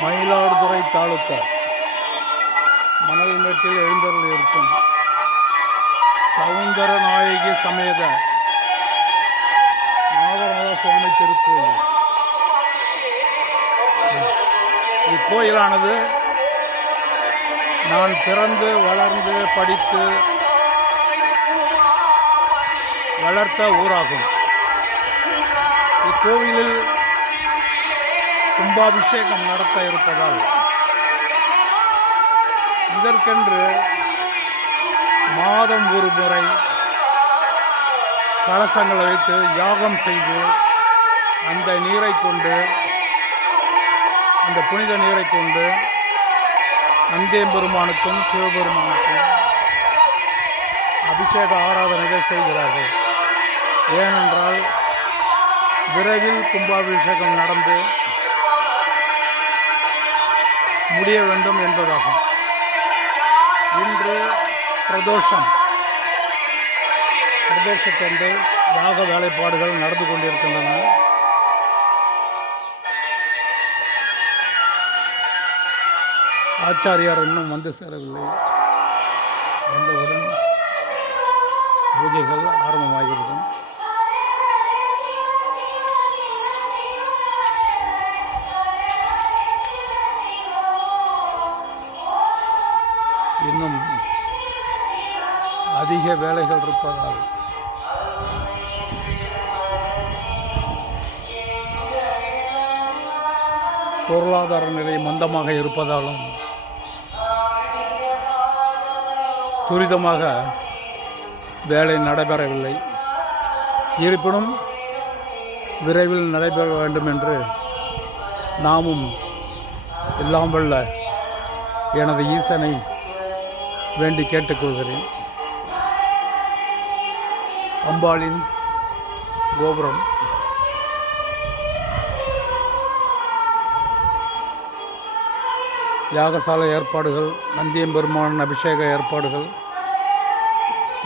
மயிலாடுதுறை தாலுக்கா மணல்மேட்டில் எழுந்தருள் இருக்கும் சவுந்தரநாயகி சமேத நாகநாத சுவாமி திருக்கோயில். இக்கோயிலானது நான் பிறந்து வளர்ந்து படித்து வளர்த்த ஊராகும். இக்கோவிலில் கும்பாபிஷேகம் நடத்த இருப்பதால் இதற்கென்று மாதம் ஒரு முறை கலசங்களை வைத்து யாகம் செய்து அந்த நீரை கொண்டு, அந்த புனித நீரை கொண்டு நந்தியம்பெருமானுக்கும் சிவபெருமானுக்கும் அபிஷேக ஆராதனைகள் செய்கிறார்கள். ஏனென்றால் விரைவில் கும்பாபிஷேகம் நடந்து முடிய வேண்டும் என்பதாகும். இன்று பிரதோஷத்தன்று யாக வேலைப்பாடுகள் நடந்து கொண்டிருக்கின்றன. ஆச்சாரியார் இன்னும் வந்து சேரவில்லை. வந்தவுடன் பூஜைகள் ஆரம்பமாகிவிடும். இன்னும் அதிக வேலைகள் இருப்பதால் பொருளாதார நிலை மந்தமாக இருப்பதாலும் துரிதமாக வேலை நடைபெறவில்லை. இருப்பினும் விரைவில் நடைபெற வேண்டும் என்று நாமும் எல்லாம் வல்ல எனது ஈசனை வேண்டி கேட்டுக்கொள்கிறேன். அம்பாளின் கோபுரம் யாகசாலை ஏற்பாடுகள், நந்தியம்பெருமான் அபிஷேக ஏற்பாடுகள்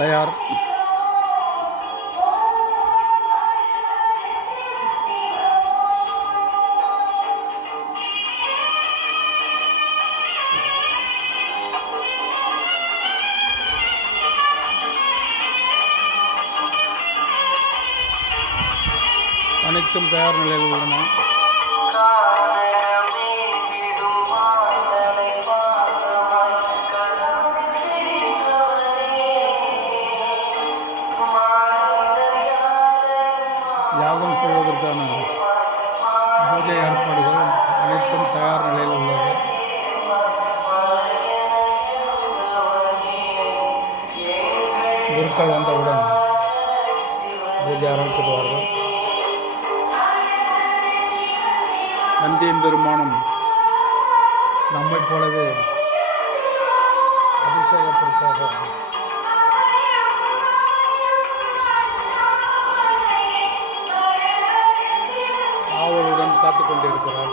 தயார். அனைத்தும் தயார் நிலையில் உள்ளன. யாகம் செய்வதற்கான பூஜை ஏற்பாடுகள் அனைத்தும் தயார் நிலையில் உள்ளது. குருக்கள் வந்தவுடன் பூஜை ஆரம்பித்துவார்கள். நந்தியம்பெருமானும் நம்மைப் போலவே அபிஷேகத்திற்காக ஆவலுடன் காத்து கொண்டிருக்கிறார்.